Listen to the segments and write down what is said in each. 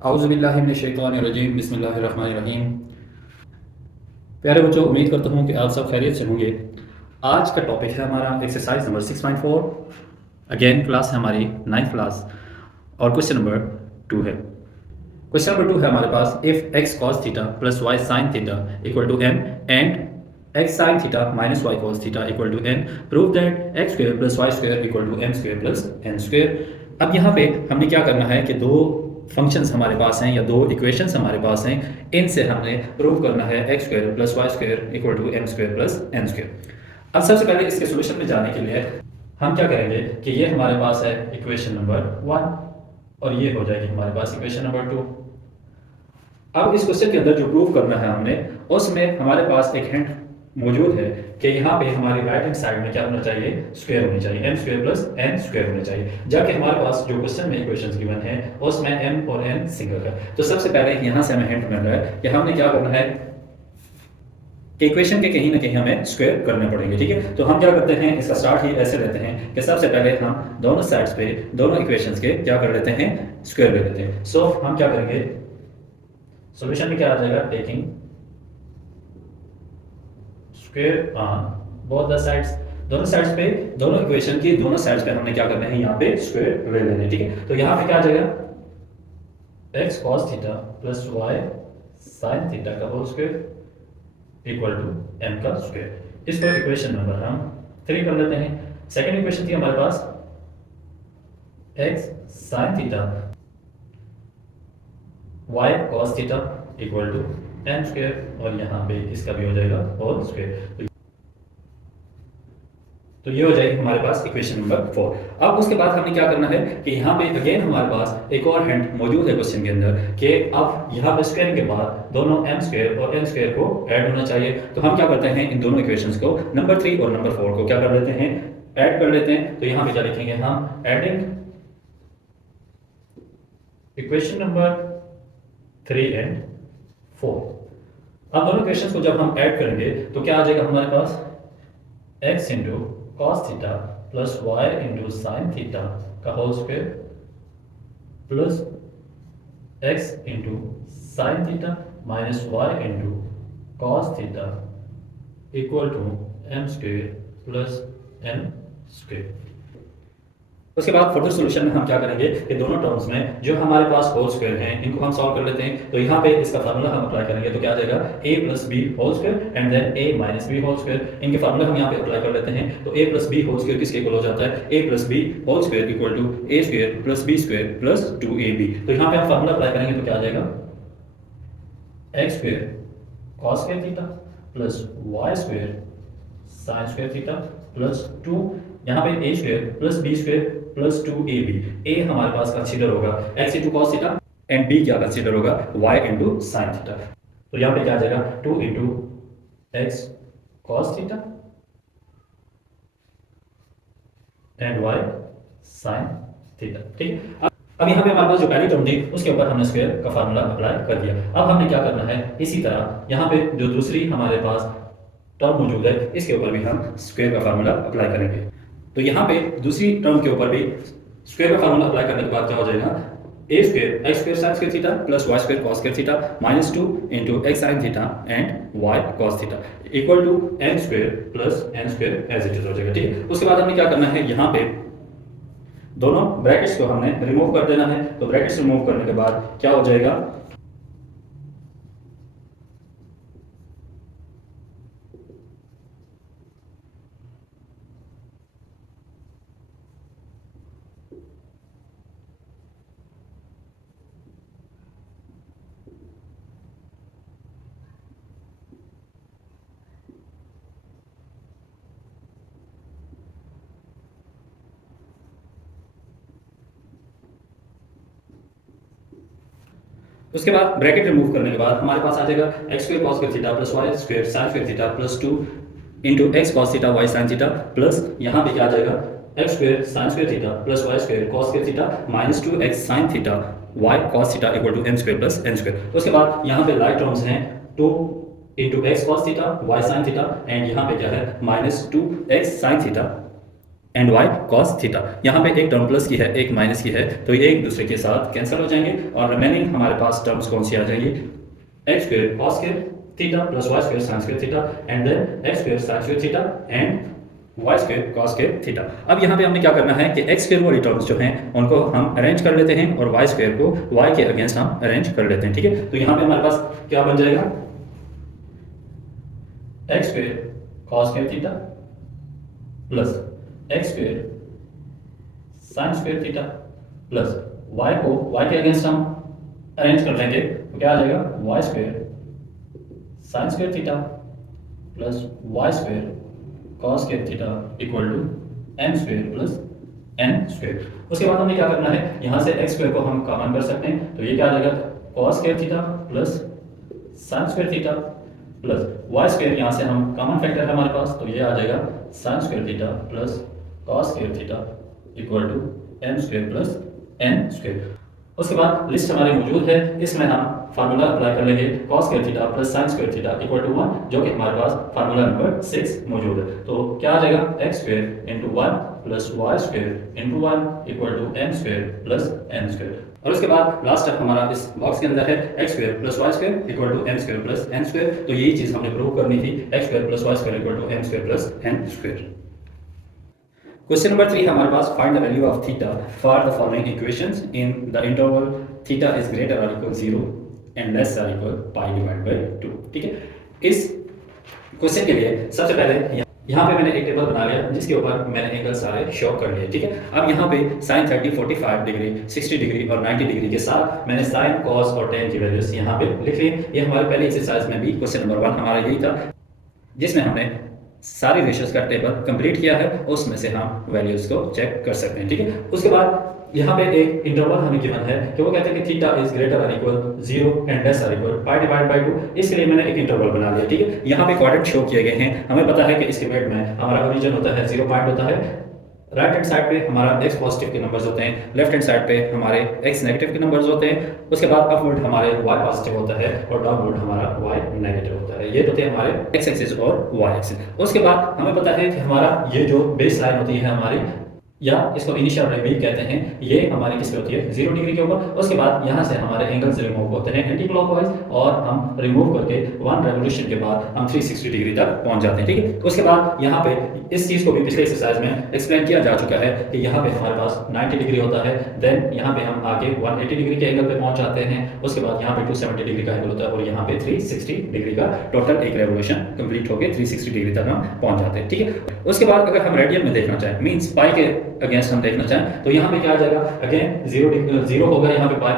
औज़ुबिल्लाहिमिनश्शैतानिर्रजीम बिस्मिल्लाहिर्रहमानिर्रहीम। प्यारे बच्चों, उम्मीद करता हूँ कि आप सब खैरियत से होंगे। आज का टॉपिक है हमारा एक्सरसाइज नंबर 6.4। अगेन क्लास है हमारी 9th क्लास और क्वेश्चन नंबर 2 है। क्वेश्चन नंबर 2 है हमारे पास, if x cos theta plus y sine theta equal to m and x sine theta minus y cos theta equal to n, prove that x square plus Y square equal to M square plus N square. अब यहाँ पे हमने क्या करना है कि दो functions हमारे पास हैं या दो इक्वेशंस हमारे पास हैं, इनसे हमने प्रूव करना है X square plus Y square equal to M square plus N square. अब सबसे पहले इसके सोल्यूशन में जाने के लिए हम क्या करेंगे कि ये हमारे पास है इक्वेशन नंबर 1 और ये हो जाएगी हमारे पास इक्वेशन नंबर 2। अब इस क्वेश्चन के अंदर जो प्रूव करना है हमने, उसमें हमारे पास एक हिंट मौजूद है कि यहाँ पे हमारी राइट हैंड साइड में क्या होना चाहिए, स्क्वायर होनी चाहिए, m square plus N square होना चाहिए, जबकि हमारे पास जो क्वेश्चन में इक्वेशंस गिवन है उसमें एम और एन सिंगल है। तो सबसे पहले यहाँ से हमें हिंट मिल रहा है कि हमने क्या करना है कि इक्वेशन के कहीं ना कहीं हमें स्क्वायर करने पड़ेंगे। ठीक है, तो हम क्या करते हैं, इसका स्टार्ट ही ऐसे लेते हैं कि सबसे पहले हम दोनों साइड्स पे दोनों इक्वेशंस के क्या कर लेते हैं, स्क्वायर ले लेते हैं। सो हम क्या करेंगे, सॉल्यूशन में क्या आ जाएगा, taking square on both the sides. दोनों साइड्स पे दोनों इक्वेशन की दोनों साइड्स पे हमने क्या करना है, यहाँ पे स्क्वायर ले लेना है। ठीक है, तो यहाँ पे क्या आ जाएगा, x cos theta plus y sine theta का whole square equal to m का स्क्वायर। इसको इक्वेशन नंबर हम 3 कर लेते हैं। सेकेंड इक्वेशन थी हमारे पास x sine theta y cos theta equal to M square और यहाँ पे इसका भी हो जाएगा होल स्क्वायर। तो ये हो जाएगी हमारे पास इक्वेशन नंबर 4। अब उसके बाद हमने क्या करना है कि यहाँ पे अगेन हमारे पास एक और हिंट मौजूद है क्वेश्चन के अंदर कि अब यहाँ पे स्क्वायर के बाद दोनों एम स्क्वायर और एन स्क्वायर को ऐड होना चाहिए। तो हम क्या करते हैं, इन दोनों इक्वेशंस को नंबर 3 और नंबर 4 को क्या कर लेते हैं, ऐड कर लेते हैं। तो यहाँ पे क्या लिखेंगे हम, एडिंग इक्वेशन नंबर 3 एंड 4। अब दोनों इक्वेशंस को जब हम ऐड करेंगे तो क्या आ जाएगा हमारे पास, x into cos theta plus y into sine theta का whole square plus x into sine theta minus y into cos theta equal to M square plus N square. उसके बाद फर्दर सॉल्यूशन में हम क्या करेंगे कि दोनों टर्म्स में जो हमारे पास होल स्क्वायर हैं इनको हम सॉल्व कर लेते हैं। तो यहाँ पे इसका फार्मूला हम अप्लाई करेंगे तो क्या आ जाएगा, a plus b whole square and then a minus b whole square. इनके फार्मूला हम यहाँ पे अप्लाई कर लेते हैं। तो a plus b whole square किसके इक्वल हो जाता है, a plus b whole square equal to a square plus b square plus 2ab। तो यहाँ पे हम फार्मूला अप्लाई करेंगे तो क्या आ जाएगा, x square cos square theta plus Y square sine square theta plus 2, यहाँ पे a square plus b square plus 2ab। a हमारे पास कंसीडर होगा x into cos theta and b क्या कंसीडर होगा, y इंटू साइन थीटा। तो यहाँ पे क्या आ जाएगा, 2 into x cos theta and y sine theta. ठीक है, अब यहाँ पे हमारे पास जो पहली टर्म थी उसके ऊपर हमने स्क्वायर का फार्मूला अप्लाई कर दिया। अब हमने क्या करना है, इसी तरह यहाँ पे जो दूसरी हमारे पास टर्म मौजूद है इसके ऊपर भी हम स्क्वायर का फार्मूला अप्लाई करेंगे। तो यहाँ पे दूसरी टर्म के ऊपर भी स्क्वायर का फार्मूला अप्लाई करने के बाद क्या हो जाएगा, a square x square sine square theta plus Y square cos square theta minus 2 into x sine theta and y cos theta equal to n square plus N square as it is हो जाएगा। ठीक है, उसके बाद हमने क्या करना है, यहाँ पे दोनों ब्रैकेट्स को हमने रिमूव कर देना है। तो ब्रैकेट्स रिमूव करने के बाद क्या हो जाएगा, उसके बाद ब्रैकेट रिमूव करने के बाद हमारे पास आ जाएगा x square cos square theta plus Y square sine square theta plus 2 into x cos theta y sine theta plus यहाँ पे क्या आ जाएगा, x square sine square theta plus Y square cos square theta minus 2 x sine theta y cos theta equal to M square plus N square. उसके बाद यहाँ पे like terms हैं 2 into x cos theta y sine theta and यहाँ पे क्या है minus 2 x sine theta and y cos theta. यहाँ पे एक टर्म प्लस की है, एक माइनस की है, तो ये एक दूसरे के साथ कैंसिल हो जाएंगे और रिमेनिंग हमारे पास टर्म्स कौन सी आ जाएंगी, x square cos square theta plus Y square sine square theta and then x square sine square theta and y square cos square theta. अब यहाँ पे हमने क्या करना है कि एक्स स्क्वायर वाली टर्म्स जो हैं उनको हम अरेंज कर लेते हैं और वाई स्क्वायर को वाई के अगेंस्ट हम अरेंज कर लेते हैं, ठीक है। तो यहाँ पे हमारे पास क्या बन जाएगा, x square cos square theta plus x square sine square theta plus y को वाई के अगेंस्ट हम अरेंज कर लेंगे तो क्या आ जाएगा, y square sine square theta plus Y square cos square theta equal to M square plus N square. उसके बाद हमें क्या करना है, यहाँ से एक्स स्क्वायर को हम कॉमन कर सकते हैं, तो ये क्या आ जाएगा, cos square theta plus sine square theta plus Y square, यहाँ से हम कॉमन फैक्टर है हमारे पास, तो ये आ जाएगा sine square theta plus cos square theta equal to M square plus N square. उसके बाद लिस्ट हमारी मौजूद है, इसमें हम फार्मूला अप्लाई कर लेंगे, cos square theta plus sin square theta equal to 1, जो कि हमारे पास फार्मूला नंबर 6 मौजूद है। तो क्या आ जाएगा, x स्क्वायर इंटू 1 प्लस Y square into 1 equal to m square plus n square. और उसके बाद लास्ट स्टेप हमारा इस बॉक्स के अंदर है x square plus Y square equal to m square plus n square. तो यही चीज़ हमने प्रूव करनी थी, x square plus Y square equal to m square plus n square. Question number 3 हमारे पास, find the value of theta for the following equations in the interval theta is greater और equal 0 and less और equal pi divide by 2, ठीक है। इस question के लिए सबसे पहले यहाँ पे मैंने एक टेबल बना लिया जिसके ऊपर मैंने एंगल सारे शो कर लिए, ठीक है। अब यहाँ पे sin 30, 45 डिग्री, 60 डिग्री और 90 डिग्री के साथ मैंने sin, cos और tan की वैल्यूज यहाँ पे लिख ली। ये हमारे पहले एक्सरसाइज में भी क्वेश्चन नंबर 1 हमारा यही था, जिसमें हमने सारी रेशियोज का टेबल कंप्लीट किया है, उसमें से हम वैल्यूज को चेक कर सकते हैं, ठीक है। उसके बाद यहाँ पे एक इंटरवल हमें गिवन है कि वो कहते हैं कि थीटा इज ग्रेटर और इक्वल 0 एंड लेस और इक्वल पाई डिवाइड बाय 2। इसके लिए मैंने एक इंटरवल बना लिया, ठीक है। यहाँ पे क्वाड्रेंट शो किए गए हैं, हमें पता है कि इसके मिड में हमारा ओरिजिन होता है 0 पॉइंट होता है, राइट हैंड साइड पे हमारा x पॉजिटिव के नंबर्स होते हैं, लेफ्ट हैंड साइड पे हमारे x नेगेटिव के नंबर्स होते हैं। उसके बाद अपवर्ड हमारे y पॉजिटिव होता है और डाउनवर्ड हमारा y नेगेटिव होता है। ये होते हैं हमारे x एक्सिस और y एक्सिस। उसके बाद हमें पता है कि हमारा ये जो बेस लाइन होती है हमारी, या इसको इनिशियल रेडियस कहते हैं, ये हमारी किस पे होती है, 0 डिग्री के ऊपर। उसके बाद यहाँ से हमारे एंगल्स रिमूव होते हैं एंटी क्लॉकवाइज, और हम रिमूव करके 1 रेवोल्यूशन के बाद हम 360 डिग्री तक पहुंच जाते हैं, ठीक है। उसके बाद यहाँ पे इस चीज़ को भी पिछले एक्सरसाइज में एक्सप्लेन किया जा चुका है कि यहाँ पे हमारे पास 90 डिग्री होता है, देन यहाँ पे हम आगे 180 डिग्री के एंगल पे पहुंच जाते हैं। उसके बाद यहाँ पे 270 डिग्री का एंगल होता है और यहाँ पे 360 डिग्री का, टोटल एक रेवोल्यूशन कंप्लीट होकर 360 डिग्री तक हम पहुंच जाते हैं, ठीक है। उसके बाद अगर हम रेडियन में देखना चाहें, मीन्स पाई के अगेंस्ट हम देखना चाहें, तो यहाँ पे क्या आ जाएगा, अगेन 0 होगा यहाँ पे पाई।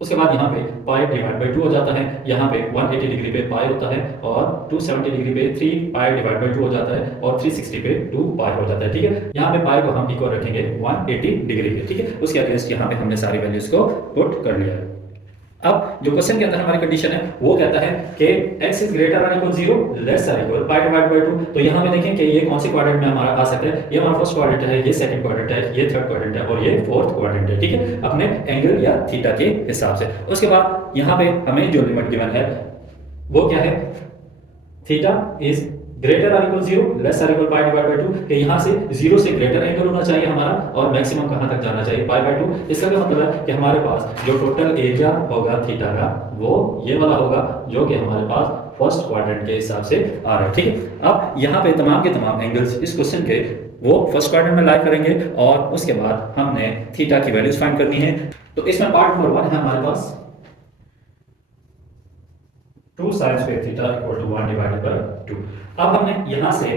उसके बाद यहाँ पे पाई डिवाइड बाय 2 हो जाता है, यहाँ पे 180 डिग्री पे पाई होता है और 270 डिग्री पे 3 पाई डिवाइड बाय 2 हो जाता है और 360 पे 2 पाई हो जाता है, ठीक है। यहाँ पे पाई को हम इक्वल रखेंगे 180 डिग्री पे, ठीक है। उसके अगेंस्ट यहाँ पे हमने सारी वैल्यूज को पुट कर लिया है। अब जो क्वेश्चन के अंदर हमारी कंडीशन है वो कहता है कि x इज ग्रेटर और इक्वल 0 लेस और इक्वल पाई डिवाइड बाय 2। तो यहाँ पे देखें कि ये कौन सी क्वाड्रेंट में हमारा आ सकता है, ये हमारा फर्स्ट क्वाड्रेंट है, ये सेकंड क्वाड्रेंट है, ये थर्ड क्वाड्रेंट है और ये फोर्थ क्वाड्रेंट है, ठीक है, अपने एंगल या थीटा के हिसाब से। उसके बाद यहाँ पे हमें जो लिमिट गिवन है वो क्या है, थीटा इज ग्रेटर और इक्वल 0 लेस और इक्वल पाई डिवाइड बाय 2, कि यहाँ से 0 से ग्रेटर एंगल होना चाहिए हमारा और मैक्सिमम कहाँ तक जाना चाहिए, पाई बाय 2। इसका क्या मतलब है कि हमारे पास जो टोटल एरिया होगा थीटा का वो ये वाला होगा, जो कि हमारे पास फर्स्ट क्वाड्रेंट के हिसाब से आ रहा है, ठीक है। अब यहाँ पे तमाम के तमाम एंगल्स इस क्वेश्चन के वो फर्स्ट क्वाड्रेंट में लाई करेंगे और उसके बाद हमने थीटा की वैल्यूज फाइंड करनी है। तो इसमें पार्ट नंबर 1 है हमारे पास 2 sin square theta equal to 1 divided by 2। अब हमने यहाँ से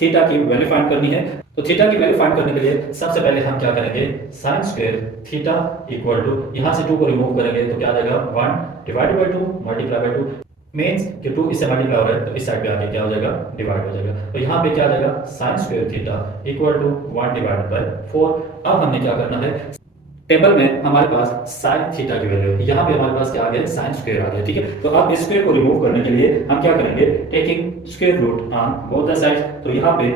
थीटा की वैल्यू फाइंड करनी है, तो थीटा की वैल्यू फाइंड करने के लिए सबसे पहले हम क्या करेंगे, sin square theta equal to, यहाँ से 2 को रिमूव करेंगे तो क्या आ जाएगा, 1 divided by 2 multiply by 2, means कि 2 इससे मल्टीप्लाई हो रहा है तो इस साइड पे आके क्या हो जाएगा, डिवाइड हो जाएगा। तो यहाँ पे क्या आ जाएगा, sin square theta equal to 1 divided by 4। अब हमने क्या करना है, टेबल में हमारे पास sin थीटा की वैल्यू है, यहाँ पे हमारे पास क्या आ गया, sin स्क्वायर आ गया, ठीक है। तो अब इस स्क्वायर को रिमूव करने के लिए हम क्या करेंगे, taking square root on both the sides. तो यहाँ पे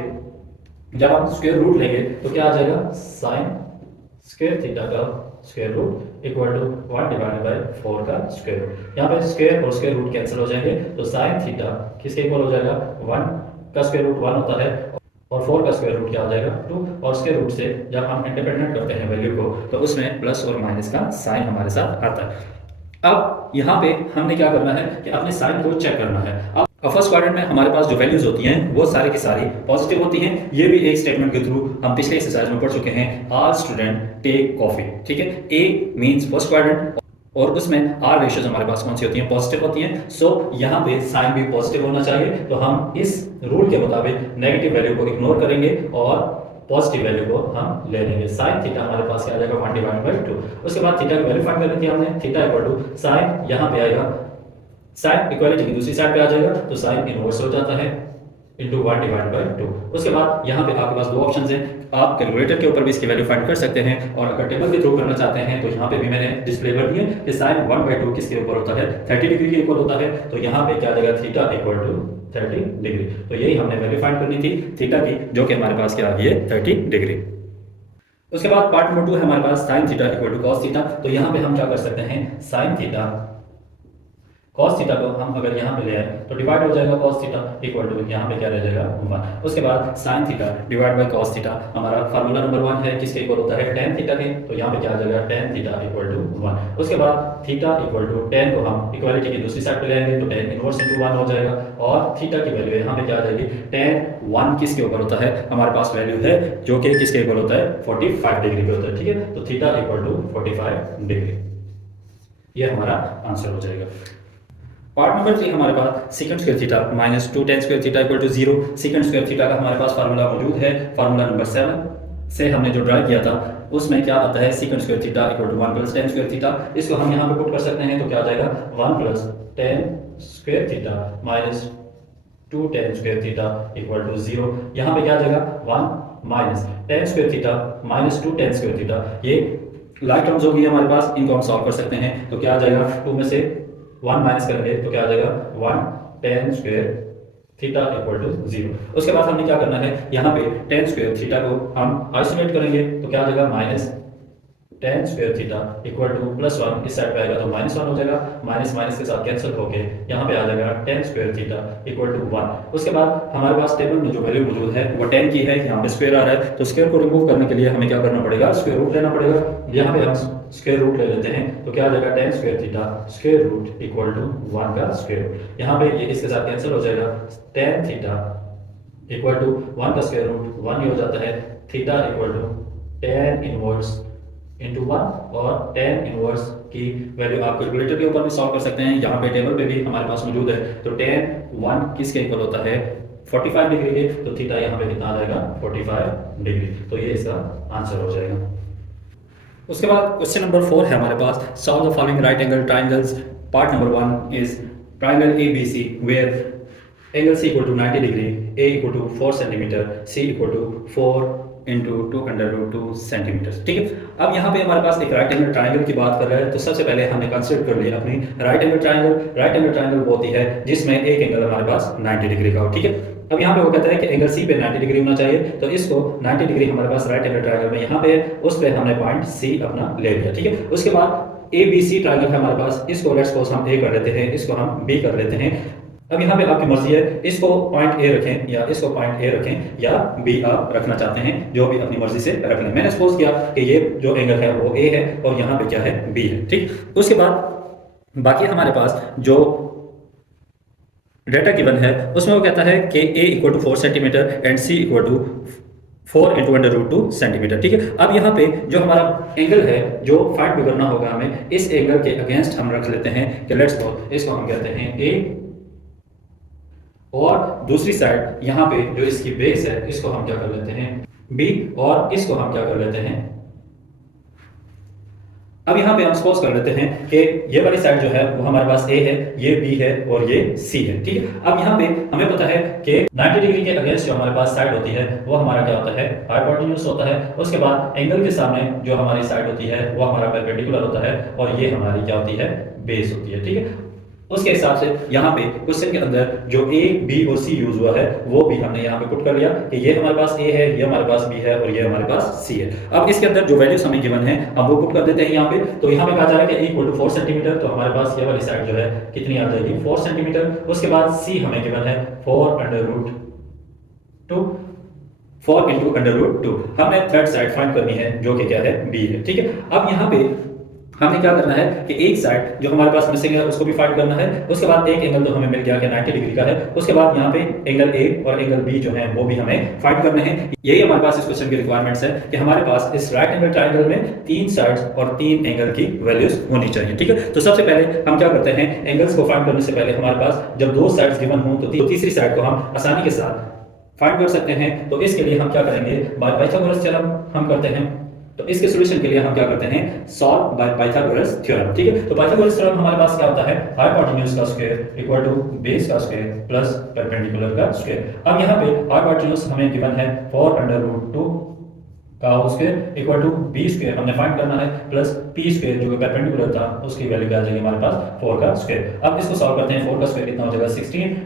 जब हम स्क्वायर रूट लेंगे तो क्या आ जाएगा, sin स्क्वायर थीटा का square root equal to 1 divided by 4 का स्क्वायर रूट। यहाँ पे स्क्वायर और स्क्वायर रूट कैंसिल हो जाएंगे, तो sin थीटा किसके इक्वल हो जाएगा, 1 का स्क्वायर रूट 1 होता है और 4 का स्क्वायर रूट क्या आ जाएगा 2, और स्क्वायर रूट से जब हम इंडिपेंडेंट करते हैं वैल्यू को तो उसमें प्लस और माइनस का साइन हमारे साथ आता है। अब यहाँ पे हमने क्या करना है कि अपने साइन को चेक करना है। अब फर्स्ट क्वाड्रेंट में हमारे पास जो वैल्यूज होती हैं वो सारी की सारी पॉजिटिव होती हैं। ये भी एक स्टेटमेंट के थ्रू हम पिछले एक्सरसाइज में पढ़ चुके हैं, ऑल स्टूडेंट टेक कॉफी, ठीक है। ए मींस फर्स्ट क्वाड्रेंट और उसमें आर रेशियोज हमारे पास कौन सी होती हैं, पॉजिटिव होती हैं। सो यहाँ पे साइन भी पॉजिटिव होना चाहिए। तो हम इस रूल के मुताबिक नेगेटिव वैल्यू को इग्नोर करेंगे और पॉजिटिव वैल्यू को हम ले लेंगे। साइन थीटा हमारे पास क्या आ जाएगा 1/2। उसके बाद थीटा की वैल्यू फाइंड करनी थी हमने, थीटा इक्वल टू साइन, यहाँ पे आएगा साइन इक्वालिटी की दूसरी साइड पे आ जाएगा तो साइन इनवर्स हो जाता है इंटू 1/2। उसके बाद यहाँ पे आपके पास दो ऑप्शन हैं, आप कैलकुलेटर के ऊपर भी इसकी वैल्यू फाइंड कर सकते हैं और अगर टेबल के थ्रू करना चाहते हैं तो यहाँ पे भी मैंने डिस्प्ले कर दिया कि साइन 1/2 किसके ऊपर होता है, 30 डिग्री के इक्वल होता है। तो यहाँ पे क्या आ जाएगा थीटा इक्वल टू 30 डिग्री। तो यही हमने वैल्यू फाइंड करनी थी थीटा की, जो कि हमारे पास क्या आ गई है 30 डिग्री। उसके बाद पार्ट नंबर 2 है हमारे पास sine theta equal to cos theta. तो यहाँ पे हम क्या कर सकते हैं, साइन थीटा cos थीटा को हम अगर यहाँ पे ले आए तो डिवाइड हो जाएगा cos थीटा इक्वल टू यहाँ पे क्या रह जाएगा 1। उसके बाद sin theta divide by cos theta हमारा फार्मूला नंबर 1 है, किसके इक्वल होता है tan थीटा के। तो यहाँ पे क्या आ जाएगा tan थीटा इक्वल टू 1। उसके बाद थीटा इक्वल टू tan को हम इक्वालिटी की दूसरी साइड पे ले आएंगे तो tan इनवर्स इंटू 1 हो जाएगा और थीटा की वैल्यू यहाँ पे क्या आ जाएगी tan 1 किसके ऊपर होता है, हमारे पास वैल्यू है जो कि किसके इक्वल होता है 45 डिग्री पे होता है, ठीक है। तो थीटा इक्वल टू 45 डिग्री, ये हमारा आंसर हो जाएगा। पार्ट नंबर 3 हमारे पास second square theta minus 2 tan square theta equal to 0। Second square theta का हमारे पास फार्मूला मौजूद है, फार्मूला नंबर 7 से हमने जो ड्राइव किया था उसमें क्या आता है second square theta equal to 1 plus tan square theta. इसको हम यहाँ पे पुट कर सकते हैं तो क्या आ जाएगा 1 plus tan square theta minus 2 tan square theta equal to 0। यहाँ पे क्या आ जाएगा 1 minus tan square theta minus 2 tan square theta, ये लाइक टर्म्स होगी हमारे पास, इनको हम सॉल्व कर सकते हैं। तो क्या आ जाएगा 2 में से 1 माइनस करेंगे तो क्या आ जाएगा 1 tan square theta equal to 0। उसके बाद हमने क्या करना है, यहाँ पे tan स्क्वायर थीटा को हम आइसोलेट करेंगे तो क्या आ जाएगा minus tan square theta equal two plus 1, इस साइड पे आएगा तो माइनस 1 हो जाएगा, माइनस माइनस के साथ कैंसिल होके यहाँ पे आ जाएगा tan square theta equal to 1। उसके बाद हमारे पास टेबल में जो वैल्यू मौजूद है वो tan की है, यहाँ पे स्क्वायर आ रहा है तो स्क्वायर को रिमूव करने के लिए हमें क्या करना पड़ेगा, स्क्वायर रूट लेना पड़ेगा। यहाँ पे हम स्क्वायर रूट ले लेते हैं तो क्या आ जाएगा tan square theta square root equal to 1 का स्क्वायर रूट। यहाँ पे ये इसके साथ कैंसिल हो जाएगा, tan थीटा इक्वल टू 1 का स्क्वायर रूट 1 ही हो जाता है, theta equal to tan inverse into 1 और tan इनवर्स की वैल्यू आप कैलकुलेटर के ऊपर भी सॉल्व कर सकते हैं, यहाँ पे टेबल पे भी हमारे पास मौजूद है। तो tan 1 किसके इक्वल होता है 45 डिग्री के, तो थीटा यहाँ पे कितना आ जाएगा 45 डिग्री। तो ये इसका आंसर हो जाएगा। उसके बाद क्वेश्चन नंबर 4 है हमारे पास, solve the following right angle triangles. Part number 1 is triangle ABC where angle C equal to 90 degree, A equal to 4 centimetre, C equal to 4 into 2 centimetre, ठीक है। अब यहाँ पे हमारे पास एक राइट एंगल ट्राइंगल की बात कर रहा है तो सबसे पहले हमने कंसिडर कर लिया अपनी right angle triangle. Right angle triangle वो होती है जिसमें एक एंगल हमारे पास 90 डिग्री का हो, ठीक है। अब यहाँ पे वो कहता है कि एंगल C पे 90 डिग्री होना चाहिए, तो इसको 90 डिग्री हमारे पास राइट एंगल ट्राइंगल में यहाँ पे है, उस पे हमने पॉइंट C अपना ले लिया, ठीक है। उसके बाद ABC ट्राइंगल है हमारे पास, इसको लेट्स सपोज हम A कर लेते हैं, इसको हम B कर लेते हैं। अब यहाँ पे आपकी मर्जी है, इसको पॉइंट ए रखें या इसको पॉइंट ए रखें या बी आप रखना चाहते हैं, जो भी अपनी मर्जी से रख लें। मैंने सपोज किया कि ये जो एंगल है वो ए है और यहाँ पे क्या है बी है, ठीक। उसके बाद बाकी हमारे पास जो डेटा गिवन है उसमें वो कहता है कि A equal to 4 centimetre and C equal to 4 into √2 centimetre, ठीक है। अब यहाँ पे जो हमारा एंगल है जो फाइंड करना होगा हमें, इस एंगल के अगेंस्ट हम रख लेते हैं कि लेट्स सपोज इसको हम कहते हैं ए और दूसरी साइड यहाँ पे जो इसकी बेस है इसको हम क्या कर लेते हैं बी और इसको हम क्या कर लेते हैं। अब यहाँ पे हम सपोज कर लेते हैं कि ये वाली साइड जो है वो हमारे पास ए है, ये बी है और ये सी है, ठीक है। अब यहाँ पे हमें पता है कि 90 डिग्री के अगेंस्ट जो हमारे पास साइड होती है वो हमारा क्या होता है हाइपोटेन्यूज होता है। उसके बाद एंगल के सामने जो हमारी साइड होती है वो हमारा परपेंडिकुलर होता है और ये हमारी क्या होती है बेस होती है, ठीक है। उसके हिसाब से यहाँ पे क्वेश्चन के अंदर जो ए बी और सी यूज हुआ है वो भी हमने यहाँ पे पुट कर लिया कि ये हमारे पास ए है, ये हमारे पास बी है और ये हमारे पास सी है। अब इसके अंदर जो वैल्यूज हमें गिवन है हम वो पुट कर देते हैं यहाँ पे। तो यहाँ पे कहा जा रहा है कि इक्वल टू 4 सेंटीमीटर, तो हमारे पास ये वाली साइड जो है कितनी आ जाएगी 4 सेंटीमीटर। उसके बाद सी हमें गिवन है 4 √2 4 इंटू √2। हमने थर्ड साइड फाइंड करनी है जो कि क्या है, बी है। ठीक है, अब यहाँ पे हमें क्या करना है कि एक साइड जो हमारे पास मिसिंग है उसको भी फाइंड करना है। उसके बाद एक एंगल तो हमें मिल गया कि 90 डिग्री का है। उसके बाद यहाँ पे एंगल ए और एंगल बी जो है वो भी हमें फाइंड करने हैं। यही हमारे पास इस क्वेश्चन की रिक्वायरमेंट्स है कि हमारे पास इस राइट एंगल ट्राइंगल में 3 साइड्स और 3 एंगल की वैल्यूज होनी चाहिए। ठीक है, तो सबसे पहले हम क्या करते हैं, एंगल्स को फाइंड करने से पहले हमारे पास जब 2 साइड्स गिवन हो तो तीसरी साइड को हम आसानी के साथ फाइंड कर सकते हैं। तो इसके लिए हम क्या करेंगे, बाय पाइथागोरस थ्योरम हम करते हैं। तो इसके सॉल्यूशन के लिए हम क्या करते हैं, सॉल्व बाय पाइथागोरस थ्योरम। ठीक है, तो पाइथागोरस थ्योरम हमारे पास क्या होता है, हाइपोटेन्यूज का स्क्वायर इक्वल टू बेस का स्क्वायर प्लस परपेंडिकुलर का स्क्वायर। अब यहाँ पे हाइपोटेन्यूज हमें गिवन है 4√2 का square equal to b square हमने फाइंड करना है प्लस पी स्क्वायर जो कि परपेंडिकुलर था उसकी वैल्यू क्या आ जाएगी हमारे पास 4 का स्क्वायर। अब इसको सॉल्व करते हैं, 4 का स्क्वायर कितना हो जाएगा 16,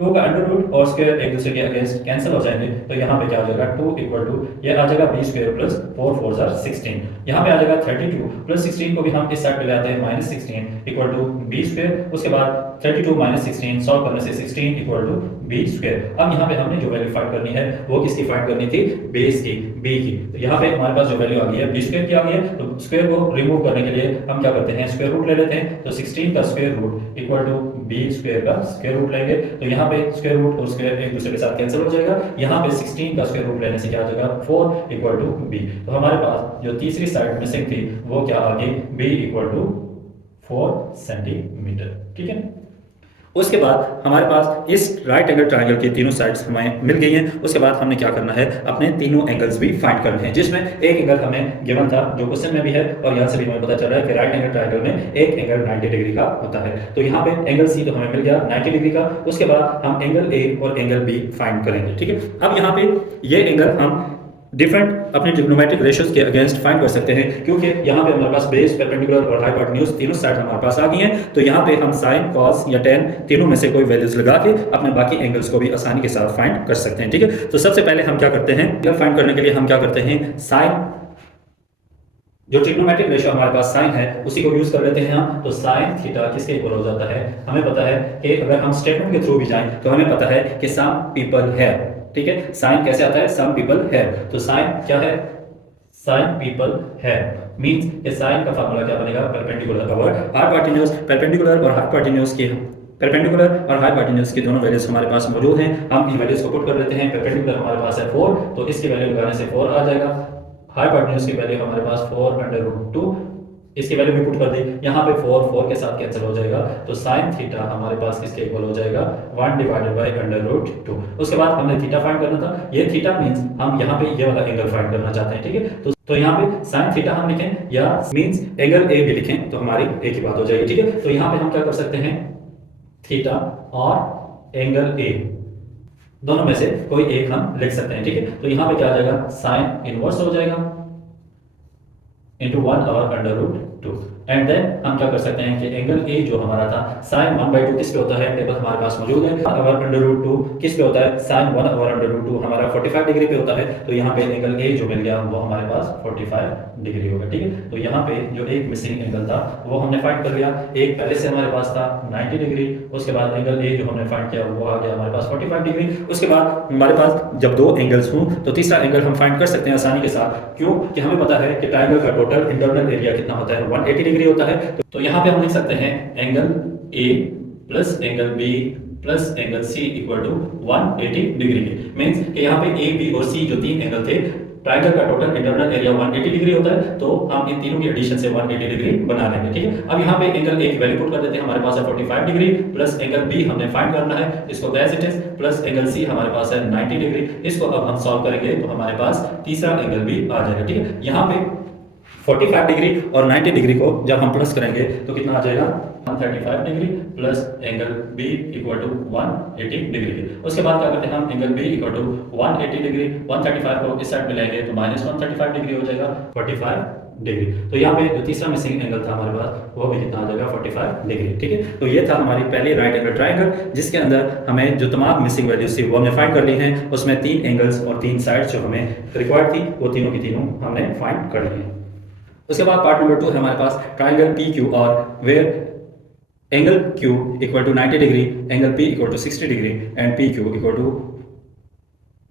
2 का अंडर रूट और स्क्वायर एक दूसरे के अगेंस्ट कैंसिल हो जाएंगे। तो यहाँ पे क्या हो जाएगा 2 इक्वल टू ये आ जाएगा बी स्क्वायर प्लस 4 4 16। यहाँ पे आ जाएगा 32 प्लस 16 को भी हम इस साइड पे ले आते हैं -16 इक्वल टू बी स्क्वायर। उसके बाद 32 -16 सॉल्व करने से 16 इक्वल टू बी स्क्वायर। अब यहाँ पे हमने जो वैल्यू फाइंड करनी है वो किसकी फाइंड करनी थी, बेस की, बी की। तो यहाँ पे हमारे पास जो वैल्यू आ गई है बी स्क्वायर की आ गई है। तो स्क्वायर को रिमूव करने के लिए हम क्या करते हैं, स्क्वायर रूट ले लेते हैं। तो 16 का square root equal to b square का स्क्वायर रूट लेंगे। तो यहाँ पे स्क्वायर रूट और स्क्वायर एक दूसरे के साथ कैंसिल हो जाएगा। यहाँ पे 16 का स्क्वायर रूट लेने से क्या आ जाएगा 4 इक्वल टू बी। तो हमारे पास जो तीसरी साइड मिसिंग थी वो क्या आ गई, बी इक्वल टू 4 सेंटीमीटर। ठीक है, उसके बाद हमारे पास इस राइट एंगल ट्रायंगल की तीनों साइड्स हमें मिल गई हैं। उसके बाद हमने क्या करना है, अपने तीनों एंगल्स भी फाइंड करने हैं, जिसमें एक एंगल हमें गिवन था जो क्वेश्चन में भी है और यहाँ से भी हमें पता चल रहा है कि राइट एंगल ट्रायंगल में एक एंगल 90 डिग्री का होता है। तो यहाँ पे एंगल सी तो हमें मिल गया 90 डिग्री का। उसके बाद हम एंगल ए और एंगल बी फाइंड करेंगे। ठीक है, अब यहाँ पे ये एंगल हम डिफरेंट अपने ट्रिग्नोमेट्रिक रेशियोज के अगेंस्ट फाइंड कर सकते हैं, क्योंकि यहाँ पे हमारे पास बेस, परपेंडिकुलर और हाइपोटेन्यूज तीनों साइड हमारे पास आ गई हैं। तो यहाँ पे हम साइन, कॉस या टेन तीनों में से कोई वैल्यूज लगा के अपने बाकी एंगल्स को भी आसानी के साथ फाइंड कर सकते हैं। ठीक है, तो सबसे पहले हम क्या करते हैं, एंगल फाइंड करने के लिए हम क्या करते हैं, साइन, जो ट्रिग्नोमेट्रिक रेशियो हमारे पास साइन है उसी को यूज कर लेते हैं हम। तो साइन थीटा किसके इक्वल हो जाता है, हमें पता है कि अगर हम स्टेटमेंट के थ्रू भी जाएं तो हमें पता है कि सम पीपल है। ठीक है, साइन कैसे आता है, सम पीपल है। तो साइन क्या है, साइन पीपल है मींस कि साइन का फार्मूला क्या बनेगा, परपेंडिकुलर ओवर हाइपोटेन्यूज। परपेंडिकुलर और हाइपोटेन्यूज की परपेंडिकुलर और हाइपोटेन्यूज की दोनों वैल्यूज हमारे पास मौजूद हैं। हम इन वैल्यूज को पुट कर लेते हैं। परपेंडिकुलर हमारे पास है 4, तो इसकी वैल्यू लगाने से 4 आ जाएगा। हाइपोटेन्यूज की वैल्यू हमारे पास 4√2, इसकी वैल्यू भी पुट कर दी। यहाँ पे 4 के साथ कैंसिल हो जाएगा। तो साइन थीटा हमारे पास किसके इक्वल हो जाएगा, 1/√2। उसके बाद हमने थीटा फाइंड करना था। ये थीटा मींस हम यहाँ पे ये वाला एंगल फाइंड करना चाहते हैं। ठीक है, तो यहाँ पे साइन थीटा हम लिखें या मींस एंगल ए भी लिखें तो हमारी एक ही बात हो जाएगी। ठीक है, तो यहाँ पे हम क्या कर सकते हैं, थीटा और एंगल ए दोनों में से कोई एक हम लिख सकते हैं। ठीक है, तो यहाँ पे क्या आ जाएगा, साइन इनवर्स हो जाएगा into 1/√2। एंड देन हम क्या कर सकते हैं कि एंगल ए जो हमारा था साइन 1/2 किस पे होता है, टेबल हमारे पास मौजूद है। 1/√2 किस पे होता है, साइन 1/√2 हमारा 45 डिग्री पे होता है। तो यहाँ पे एंगल ए जो मिल गया वो हमारे पास 45 डिग्री होगा। ठीक है, तो यहाँ पे जो एक मिसिंग एंगल था वो हमने फाइंड कर लिया। एक पहले से हमारे पास था 90 डिग्री। उसके बाद एंगल ए जो हमने फाइंड किया वो आ गया हमारे पास 45 डिग्री। उसके बाद हमारे पास जब दो एंगल्स हों तो तीसरा एंगल हम फाइंड कर सकते हैं आसानी के साथ। क्यों कि हमें पता है कि ट्रायंगल का टोटल इंटरनल एरिया कितना होता है, 180 डिग्री होता है। तो यहाँ पे हम लिख सकते हैं angle a plus angle b plus angle c equal to 180 degree के। मींस कि यहाँ पे ए बी और सी जो तीन एंगल थे, ट्रायंगल का टोटल इंटरनल एरिया 180 डिग्री होता है। तो हम इन तीनों की एडिशन से 180 डिग्री बना लेंगे। ठीक है, अब यहाँ पे एंगल ए की वैल्यू पुट कर देते हैं। हमारे पास है 45 डिग्री प्लस एंगल बी हमने फाइंड करना है, इसको as it is, plus angle c हमारे पास है 90 डिग्री। इसको अब हम सॉल्व करेंगे तो हमारे पास तीसरा एंगल भी आ जाएगा। ठीक है, यहाँ पे 45 डिग्री और 90 डिग्री को जब हम प्लस करेंगे तो कितना आ जाएगा, 135 degree plus angle b equal to 180 degree. उसके बाद क्या करते हैं हम, angle b equal to 180 degree, 135 को इस साइड में लेंगे तो -135 डिग्री हो जाएगा, 45 डिग्री। तो यहाँ पे जो तीसरा मिसिंग एंगल था हमारे पास वो भी कितना आ जाएगा, 45 डिग्री। ठीक है, तो ये था हमारी पहली राइट एंगल ट्रायंगल, जिसके अंदर हमें जो तमाम मिसिंग वैल्यूज थी वो हमने फाइंड कर ली हैं। उसमें 3 एंगल्स और 3 साइड्स जो हमें रिक्वायर्ड थी वो तीनों की तीनों हमने फाइंड कर ली हैं। उसके बाद पार्ट नंबर 2 है हमारे पास ट्रायंगल पी क्यू और where angle q equal to 90 degree, angle p equal to 60 degree and p q equal to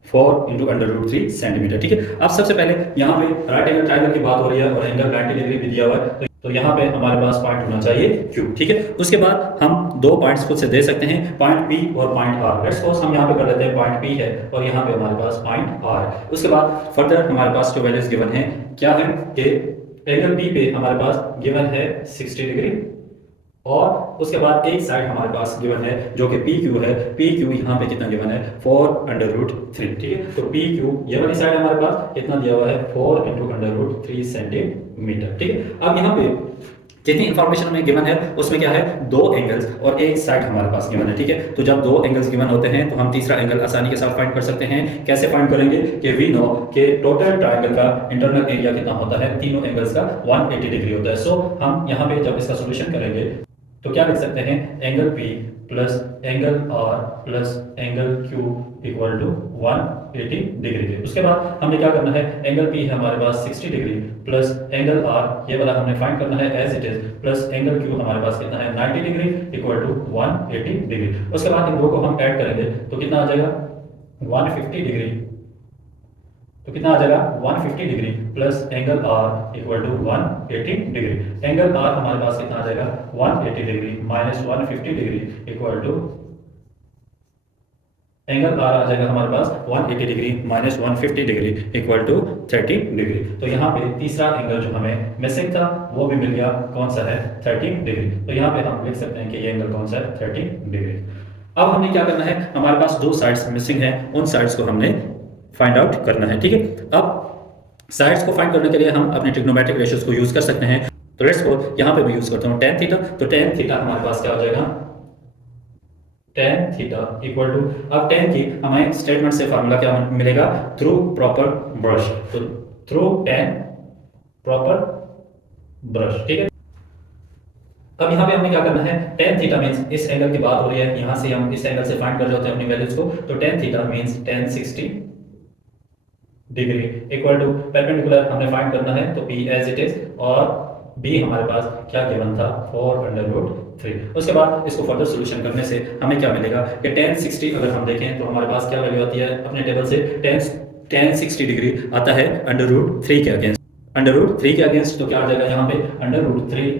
4 into under root 3 centimetre. ठीक है, अब सबसे पहले यहाँ पे राइट एंगल ट्राइंगल की बात हो रही है और एंगल 90 डिग्री भी दिया हुआ है, तो यहाँ पे हमारे पास पॉइंट होना चाहिए Q। ठीक है, उसके बाद हम दो पॉइंट्स खुद से दे सकते हैं, पॉइंट P और पॉइंट R। लेट्स सपोज हम यहाँ पे कर लेते हैं पॉइंट P है और यहाँ पे हमारे पास पॉइंट R है। उसके बाद फर्दर हमारे पास जो वैल्यूज गिवन है क्या है कि एंगल P पे हमारे पास गिवन है 60 डिग्री और उसके बाद एक साइड हमारे पास गिवन है जो कि PQ है। PQ यहाँ पे कितना गिवन है 4 अंडर रूट 3। ठीक है, तो PQ ये वाली साइड हमारे पास कितना दिया हुआ है 4 इंटू अंडर रूट 3 सेंटीमीटर। ठीक है, अब यहाँ पे जितनी इंफॉर्मेशन हमें गिवन है उसमें क्या है, दो एंगल्स और एक साइड हमारे पास गिवन है। ठीक है, तो जब दो एंगल्स गिवन होते हैं तो हम तीसरा एंगल आसानी के साथ फाइंड कर सकते हैं। कैसे फाइंड करेंगे कि वी नो कि टोटल ट्रायंगल का इंटरनल एरिया कितना होता है, तीनों एंगल्स का 180 डिग्री होता है। सो हम यहाँ पे जब इसका सोल्यूशन करेंगे तो क्या लिख सकते हैं, angle P plus angle R plus angle Q equal to 180 degree के। उसके बाद हमने क्या करना है, एंगल P है हमारे पास 60 डिग्री प्लस एंगल R ये वाला हमने फाइंड करना है as it is, plus angle Q हमारे पास कितना है 90 डिग्री इक्वल टू 180 डिग्री। उसके बाद इन दो को हम ऐड करेंगे तो कितना आ जाएगा 150 डिग्री, तो कितना आ जाएगा 150 degree plus angle R equal to 180 degree. Angle R हमारे पास कितना आ जाएगा 180 degree minus 150 degree equal to angle R आ जाएगा हमारे पास 180 degree minus 150 degree equal to 30 degree. तो यहाँ पे तीसरा एंगल जो हमें मिसिंग था वो भी मिल गया, कौन सा है 30 डिग्री। तो यहाँ पे हम लिख सकते हैं कि ये एंगल कौन सा है 30 डिग्री। अब हमने क्या करना है, हमारे पास दो साइड्स मिसिंग है, उन साइड्स को हमने फाइंड आउट करना है। ठीक है, अब साइड्स को फाइंड करने के लिए हम अपने ट्रिग्नोमेट्रिक रेशियोज को यूज कर सकते हैं। तो लेट्स सपोज यहाँ पे मैं यूज करता हूँ tan थीटा। तो tan थीटा हमारे पास क्या हो जाएगा, tan थीटा इक्वल टू, अब tan की हमें स्टेटमेंट से फार्मूला क्या मिलेगा, थ्रू प्रॉपर ब्रश। तो थ्रू tan प्रॉपर ब्रश। ठीक है, अब यहाँ पे हमने क्या करना है, tan थीटा मींस इस एंगल की बात हो रही है, यहाँ से हम इस एंगल से फाइंड कर लेते हैं अपनी वैल्यूज को। तो tan theta means tan 60 degree equal to perpendicular हमने फाइंड करना है तो P एज इट इज और B हमारे पास क्या गिवन था 4 अंडर रूट 3। उसके बाद इसको फर्दर सॉल्यूशन करने से हमें क्या मिलेगा कि tan 60 अगर हम देखें तो हमारे पास क्या वैल्यू आती है अपने टेबल से, tan 60 डिग्री आता है अंडर रूट 3 के अगेंस्ट। अंडर रूट 3 के अगेंस्ट तो क्या आ जाएगा यहाँ पे under root 3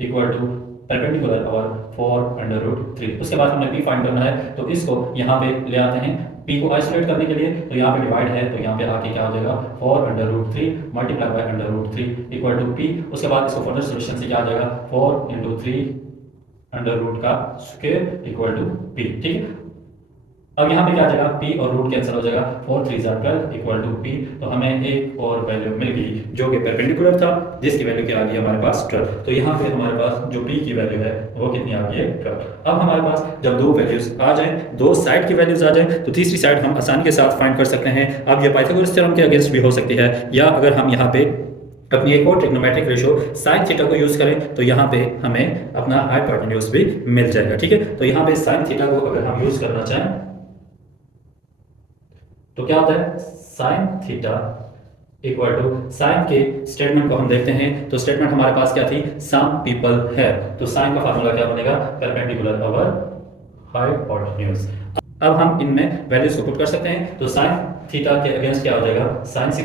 equal to perpendicular और 4 अंडर रूट 3। उसके बाद हमें P फाइंड करना है तो इसको यहाँ पे ले आते हैं, P को आइसोलेट करने के लिए। तो यहाँ पे डिवाइड है तो यहाँ पे आके क्या हो जाएगा 4 under root 3 multiply by under root 3 equal to P। उसके बाद इसको फर्दर सॉल्यूशन से क्या आ जाएगा 4 इंटू 3 अंडर रूट का स्क्वायर इक्वल टू P। ठीक है, अब यहाँ पे क्या आ जाएगा P और रूट कैंसिल हो जाएगा, 4 3 12 इक्वल टू P। तो हमें एक और वैल्यू मिल गई जो कि परपेंडिकुलर था, जिसकी वैल्यू क्या आ गई हमारे पास 12। तो यहाँ पे हमारे पास जो P की वैल्यू है वो कितनी आ गई है 12। अब हमारे पास जब दो वैल्यूज आ जाए, दो साइड की वैल्यूज आ जाए तो तीसरी साइड हम आसानी के साथ फाइंड कर सकते हैं। अब ये पाइथागोरस थ्योरम के अगेंस्ट भी हो सकती है, या अगर हम यहाँ पे अपनी एक और ट्रिग्नोमेट्रिक रेशियो sin थीटा को यूज करें तो यहाँ पे हमें अपना हाइपोटेन्यूज भी मिल जाएगा। ठीक है, तो यहाँ पे sin थीटा को अगर हम यूज करना चाहें तो क्या होता है sin theta equal to, sine के स्टेटमेंट को हम देखते हैं तो स्टेटमेंट हमारे पास क्या थी, सम पीपल है। तो साइन का फार्मूला क्या बनेगा, परपेंडिकुलर ओवर हाइपोटेन्यूज। अब हम इनमें वैल्यूज को पुट कर सकते हैं तो sin थीटा के अगेंस्ट क्या हो जाएगा sin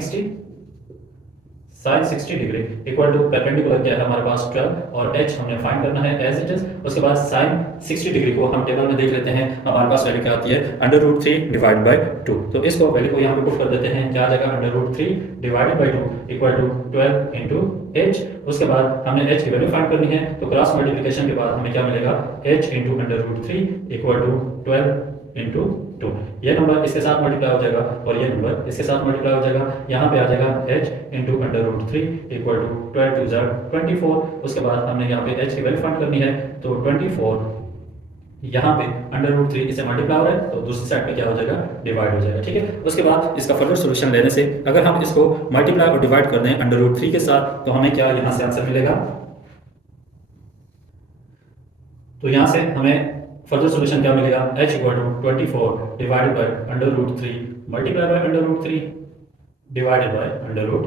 60 degree equal to perpendicular क्या है हमारे पास 12 और h हमने फाइंड करना है एज इट इज। उसके बाद sin 60 डिग्री को हम टेबल में देख लेते हैं, हमारे पास वैल्यू क्या आती है अंडर रूट 3 डिवाइड बाय 2। तो इसको वैल्यू को यहाँ पे पुट कर देते हैं, क्या आ जाएगा under root 3 divided by 2 equal to 12 into h। उसके बाद हमने h की वैल्यू फाइंड करनी है तो क्रॉस मल्टीप्लिकेशन के बाद हमें क्या मिलेगा h into under root 3 equal to 12 into 2। ये नंबर इसके साथ मल्टीप्लाई हो जाएगा और ये नंबर इसके साथ मल्टीप्लाई हो जाएगा। यहाँ पे आ जाएगा h into under root 3 equal to 12 two 24। उसके बाद हमने यहाँ पे h की वैल्यू फाइंड करनी है तो 24 यहाँ पे अंडर रूट 3 इसे मल्टीप्लाई हो रहा है तो दूसरी साइड पे क्या हो जाएगा डिवाइड हो जाएगा। ठीक है, उसके बाद इसका फर्दर सॉल्यूशन लेने से अगर हम इसको मल्टीप्लाई और डिवाइड कर दें अंडर रूट 3 के साथ तो हमें क्या यहाँ से आंसर मिलेगा। तो यहाँ से हमें फर्दर सॉल्यूशन क्या मिलेगा, h equal to 24 divided by under root 3 multiply by under root 3 divided by under root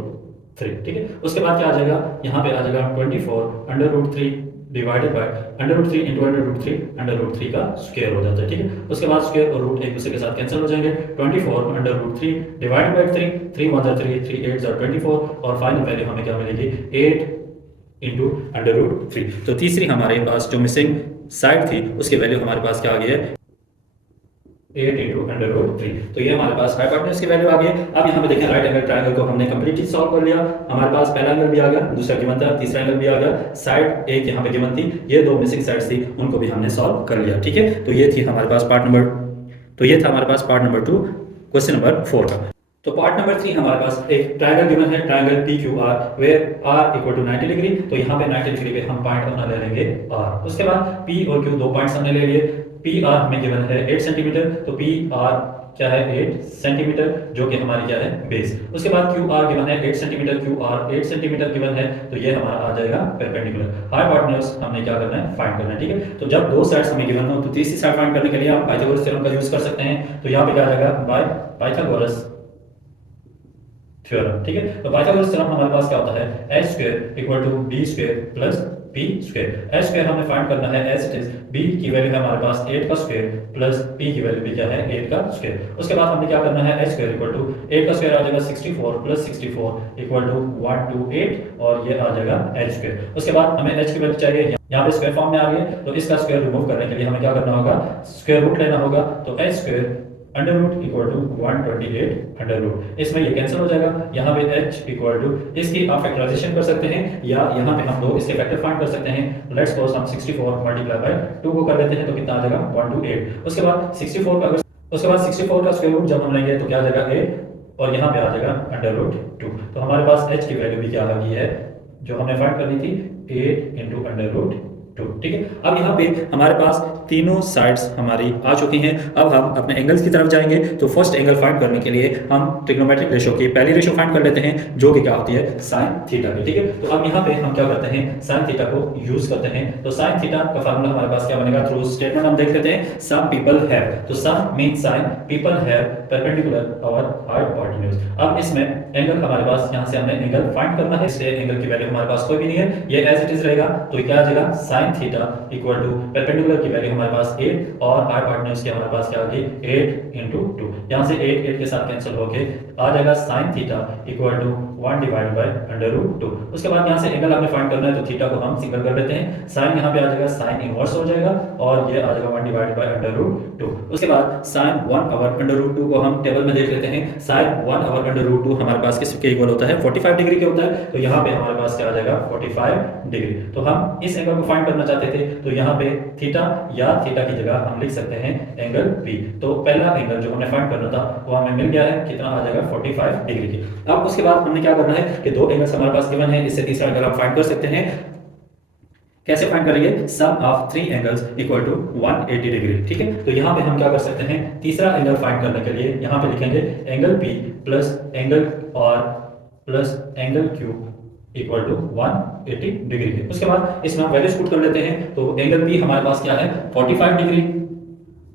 3। ठीक है, उसके बाद क्या आ जाएगा, यहाँ पे आ जाएगा 24 under root 3 divided by √3 into √3 √3 का स्क्वायर हो जाता है, ठीक है। उसके बाद स्क्वायर और रूट एक दूसरे के साथ कैंसिल हो जाएंगे। 24 √3 डिवाइडेड बाय 3, 3 1 3, 3 8 24, और फाइनल वैल्यू हमें क्या मिलेगी 8 इंटू √3। तो तीसरी हमारे पास जो मिसिंग साइड थी उसकी वैल्यू हमारे पास क्या आ गई है 8 इंटू √3। तो ये हमारे पास हाइपोटेन्यूज की वैल्यू आ गई है। अब यहाँ पे देखें राइट एंगल ट्रायंगल को हमने कंप्लीटली सॉल्व कर लिया। हमारे पास पहला एंगल भी आ गया, दूसरा गिवन था, तीसरा एंगल भी आ गया, साइड एक यहाँ पे गिवन थी, ये दो मिसिंग साइड्स थी, उनको भी हमने सॉल्व कर लिया, ठीक है। तो ये थी हमारे पास पार्ट नंबर 2, क्वेश्चन नंबर 4 का। तो पार्ट नंबर 3 हमारे पास एक ट्रायंगल गिवन है, triangle p q r, where r equal to 90 degree. तो यहाँ पे 90 डिग्री पे हम पॉइंट अपना ले लेंगे आर। उसके बाद पी और क्यू दो पॉइंट्स हमने ले लिए। पी आर हमें गिवन है 8 सेंटीमीटर, तो पी आर क्या है 8 सेंटीमीटर, जो कि हमारी क्या है बेस। उसके बाद क्यू आर गिवन है 8 centimetre, Q R 8 centimetre given है, तो ये हमारा आ जाएगा परपेंडिकुलर। हाइपोटेन्यूज हमने क्या करना है फाइंड करना है, ठीक है। तो जब दो साइड्स हमें गिवन हो तो तीसरी साइड फाइंड करने के लिए आप पाइथागोरस थ्योरम का यूज कर सकते हैं। तो यहाँ पे क्या आ जाएगा बाय पाइथागोरस थ्योरम, ठीक है। तो पाइथागोरस थ्योरम हमारे पास क्या होता है h² equal to b² plus p²। h² हमें फाइंड करना है एज इट इज, b की वैल्यू है हमारे पास 8 का स्क्वायर प्लस p की वैल्यू भी क्या है 8 का स्क्वायर। उसके बाद हमने क्या करना है h² इक्वल टू 8 का स्क्वायर आ जाएगा 64 प्लस 64 इक्वल टू 128, और ये आ जाएगा h²। उसके बाद हमें h की वैल्यू चाहिए, यहाँ पे स्क्वायर फॉर्म में आ रही है, तो इसका स्क्वायर रिमूव करने के लिए हमें क्या करना होगा स्क्वायर रूट लेना होगा। तो h² under root equal to 128 under root, इसमें ये कैंसिल हो जाएगा। यहाँ पे h इक्वल टू, इसकी आप फैक्टराइजेशन कर सकते हैं या यहाँ पे हम दो इसके फैक्टर फाइंड कर सकते हैं। लेट्स सपोज हम 64 मल्टीप्लाई बाय 2 को कर देते हैं, तो कितना आ जाएगा 128। उसके बाद 64 का स्क्वायर रूट जब हम लेंगे तो क्या आ जाएगा 8, और यहाँ पे आ जाएगा अंडर रूट 2। तो हमारे पास h की वैल्यू भी क्या आ गई है जो हमने फाइंड करनी थी 8 इंटू अंडर रूट 2, ठीक है। अब यहाँ पे हमारे पास तीनों साइड्स हमारी आ चुकी हैं। अब हम अपने एंगल्स की तरफ जाएंगे। तो फर्स्ट एंगल फाइंड करने के लिए हम ट्रिग्नोमेट्रिक रेशो की पहली रेशो फाइंड कर लेते हैं, जो कि क्या होती है साइन थीटा की, ठीक है। तो अब यहाँ पे हम क्या करते हैं साइन थीटा को यूज करते हैं। तो साइन थीटा का फार्मूला हमारे पास क्या बनेगा, थ्रू स्टेटमेंट हम देख लेते हैं। सम पीपल हैव, तो some mean sine, people have perpendicular और हाइपोटेन्यूज। अब इसमें एंगल हमारे पास, यहाँ से हमने एंगल फाइंड करना है, इसलिए एंगल की वैल्यू हमारे पास कोई भी नहीं है, ये एज इट इज रहेगा। तो क्या आ जाएगा sine theta equal to perpendicular की वैल्यू हमारे पास 8 और हाइपोटेन्यूज की हमारे पास क्या आ गई 8 इंटू 2। यहाँ से 8 के साथ कैंसिल होके आ जाएगा sine theta equal to 1 divided by under root 2। उसके बाद यहाँ से एंगल हमने फाइंड करना है, तो थीटा को हम सिंगल कर लेते हैं। साइन यहाँ पे आ जाएगा साइन इनवर्स हो जाएगा, और ये आ जाएगा 1 डिवाइडेड बाय अंडर रूट 2। उसके बाद साइन 1 ओवर अंडर रूट 2 को हम टेबल में देख लेते हैं। साइन 1 ओवर अंडर रूट 2 हमारे पास किसके इक्वल होता है 45 डिग्री के होता है। तो यहाँ पे हमारे पास क्या आ जाएगा 45 डिग्री। तो हम इस एंगल को फाइंड करना चाहते थे, तो यहाँ पे थीटा या थीटा की जगह हम लिख सकते हैं एंगल P। तो पहला एंगल जो हमने फाइंड करना था वो हमें मिल गया है, कितना आ जाएगा 45 डिग्री की। अब उसके बाद हमने क्या करना है कि दो एंगल्स हमारे पास गिवन है, इससे तीसरा एंगल आप फाइंड कर सकते हैं। कैसे फाइंड करेंगे, sum of 3 angles equal to 180 degree, ठीक है। तो यहाँ पे हम क्या कर सकते हैं, तीसरा एंगल फाइंड करने के लिए यहाँ पे लिखेंगे angle P plus angle R plus angle Q equal to 180 degree के। उसके बाद इसमें हम वैल्यूज पुट कर लेते हैं। तो एंगल P हमारे पास क्या है 45 डिग्री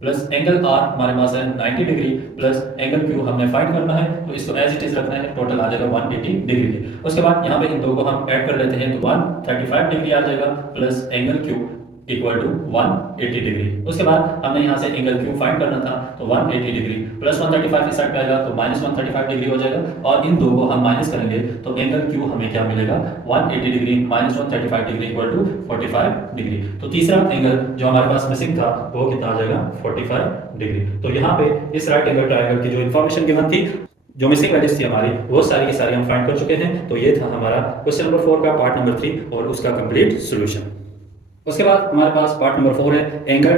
प्लस एंगल R हमारे पास है 90 डिग्री प्लस एंगल Q हमने फाइंड करना है, तो इसको एज इट इज रखना है, टोटल आ जाएगा 180 डिग्री के। उसके बाद यहाँ पे इन दो को हम ऐड कर लेते हैं, तो 135 डिग्री आ जाएगा plus angle Q equal to 180 degree. उसके बाद हमने यहाँ से एंगल Q फाइंड करना था, तो 180 डिग्री प्लस 135 इस साइड पे आएगा, तो माइनस 135 डिग्री हो जाएगा, और इन दो को हम माइनस करेंगे तो एंगल Q हमें क्या मिलेगा 180 degree minus 135 degree equal to 45 degree. तो तीसरा एंगल जो हमारे पास मिसिंग था वो कितना आ जाएगा 45 डिग्री। तो यहाँ पे इस राइट एंगल ट्रायंगल की जो इन्फॉर्मेशन गिवन थी, जो मिसिंग वैल्यूज थी हमारी, वो सारी की सारी हम फाइंड कर चुके हैं। तो ये था हमारा क्वेश्चन नंबर 4 का पार्ट नंबर 3 और उसका कंप्लीट सोल्यूशन। उसके बाद हमारे पास पार्ट नंबर 4 है, एंगल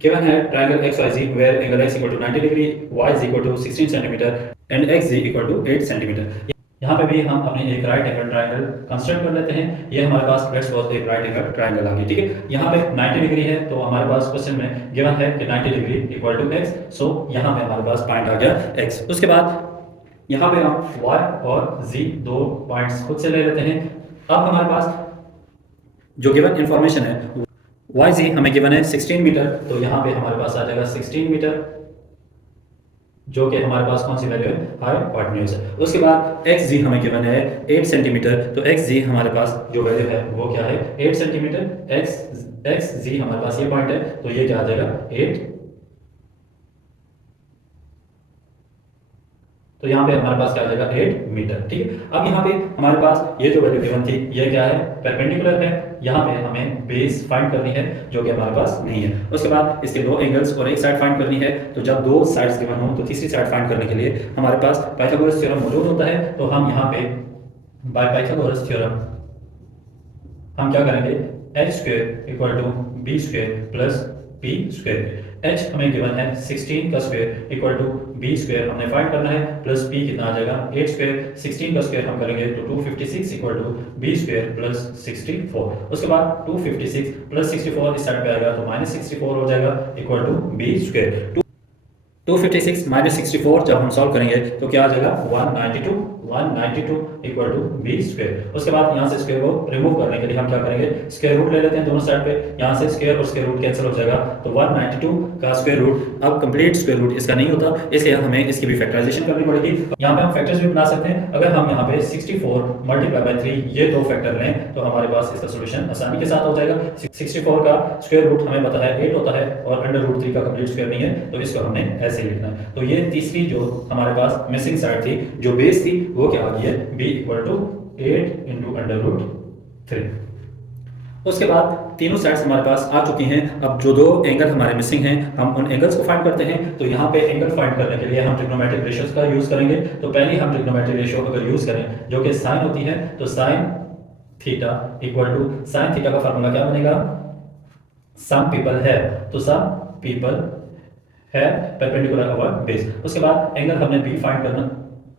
गिवन है triangle XYZ where angle x equal to 90 degree, y is equal to 16 centimetre and xz equal to 8 centimetre. यहाँ पे भी हम अपने एक राइट एंगल ट्रायंगल कंस्ट्रक्ट कर लेते हैं। ये हमारे पास लेट्स सपोज एक राइट एंगल ट्रायंगल आ गई, ठीक है। यहाँ पे 90 डिग्री है, तो हमारे पास क्वेश्चन में गिवन है कि 90 डिग्री इक्वल टू x, सो यहाँ पे हमारे पास पॉइंट आ गया x। उसके बाद यहाँ पे हम y और z दो पॉइंट्स खुद से ले लेते हैं। अब हमारे पास जो गिवन इंफॉर्मेशन है YZ हमें गिवन है 16 मीटर, तो यहाँ पे हमारे पास आ जाएगा 16 मीटर जो कि हमारे पास कौन सी वैल्यू है, हाइपोटेन्यूज है। उसके बाद एक्स जी हमें गिवन है 8 सेंटीमीटर, तो एक्स जी हमारे पास जो वैल्यू है वो क्या है, 8 सेंटीमीटर। एक्स एक्स जी हमारे पास ये पॉइंट है, तो ये क्या आ जाएगा 8। तो यहाँ पे हमारे पास क्या आ जाएगा 8 मीटर, ठीक है। अब यहाँ पे हमारे पास ये जो वैल्यू गिवन थी ये क्या है, परपेंडिकुलर है। यहाँ पे हमें बेस फाइंड करनी है जो कि हमारे पास नहीं है। उसके बाद इसके दो एंगल्स और एक साइड फाइंड करनी है। तो जब दो साइड्स गिवन हो तो तीसरी साइड फाइंड करने के लिए हमारे पास पाइथागोरस थ्योरम मौजूद होता है। तो हम यहाँ पे बाय पाइथागोरस थ्योरम हम क्या करेंगे, h square equal to b square plus p square. H हमें गिवन है 16 का square equal to b square हमने फाइंड करना है, प्लस पी कितना आ जाएगा 8 स्क्वायर। 16 का स्क्वायर हम करेंगे तो 256 equal to b square plus 64। उसके बाद 256 प्लस 64 इस साइड पे आएगा तो माइनस 64 हो जाएगा equal to b square. 256 minus 64 जब हम सॉल्व करेंगे तो क्या आ जाएगा 192 इक्वल टू बी स्क्वायर। उसके बाद यहाँ से स्क्वायर को रिमूव करने के लिए हम क्या करेंगे, स्क्वायर रूट ले लेते हैं दोनों साइड पे। यहाँ से स्क्वायर और स्क्वायर रूट कैंसिल हो जाएगा, तो 192 का स्क्वायर रूट अब कंप्लीट स्क्वायर रूट इसका नहीं होता, इसलिए हमें इसकी भी फैक्टराइजेशन करनी पड़ेगी। यहाँ पे हम फैक्टर्स भी बना सकते हैं। अगर हम यहाँ पे 64 मल्टीप्लाई बाय 3 ये दो फैक्टर लें तो हमारे पास इसका सोल्यूशन आसानी के साथ हो जाएगा। 64 का स्क्वायर रूट हमें पता है 8 होता है और अंडर रूट 3 का कंप्लीट स्क्वायर नहीं है, तो इसको हमने ऐसे ही लिखना है। तो ये तीसरी जो हमारे पास मिसिंग साइड थी, जो बेस थी, वो क्या आ गई है, b equal to 8 into under root 3। उसके बाद तीनों साइड्स हमारे पास आ चुकी हैं। अब जो दो एंगल हमारे मिसिंग हैं हम उन एंगल्स को फाइंड करते हैं। तो यहाँ पे एंगल फाइंड करने के लिए हम ट्रिग्नोमेट्रिक रेशियोज का यूज करेंगे। तो पहले हम ट्रिग्नोमेट्रिक रेशियो अगर यूज करें जो कि साइन होती है, तो sine theta equal to, sine theta का फार्मूला क्या बनेगा, सम पीपल है, तो सम पीपल है परपेंडिकुलर अवर बेस। उसके बाद एंगल हमने बी फाइंड करना,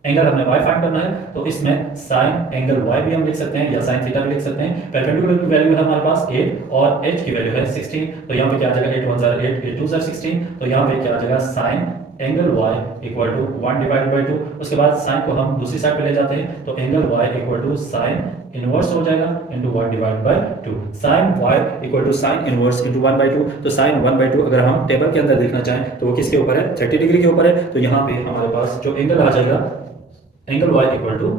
एंगल हमने y फाइंड करना है, तो इसमें साइन एंगल y भी हम लिख सकते हैं या साइन थीटा भी लिख सकते हैं। परपेंडिकुलर की वैल्यू है हमारे पास 8 और h की वैल्यू है 16, तो यहाँ पे क्या आ जाएगा 8 1 जार 8 8 2 जार 16, तो यहाँ पे क्या आ जाएगा sine angle y equal to 1 divided by 2। उसके बाद साइन को हम दूसरी साइड पे ले जाते हैं, तो angle y equal to sine inverse हो जाएगा into 1 divide by 2। Sine y equal to sine inverse into 1 by 2। तो साइन 1 बाय 2 अगर हम टेबल के अंदर देखना चाहें तो वो किसके ऊपर है, 30 डिग्री के ऊपर है। तो यहाँ पे हमारे पास जो एंगल आ जाएगा angle y equal to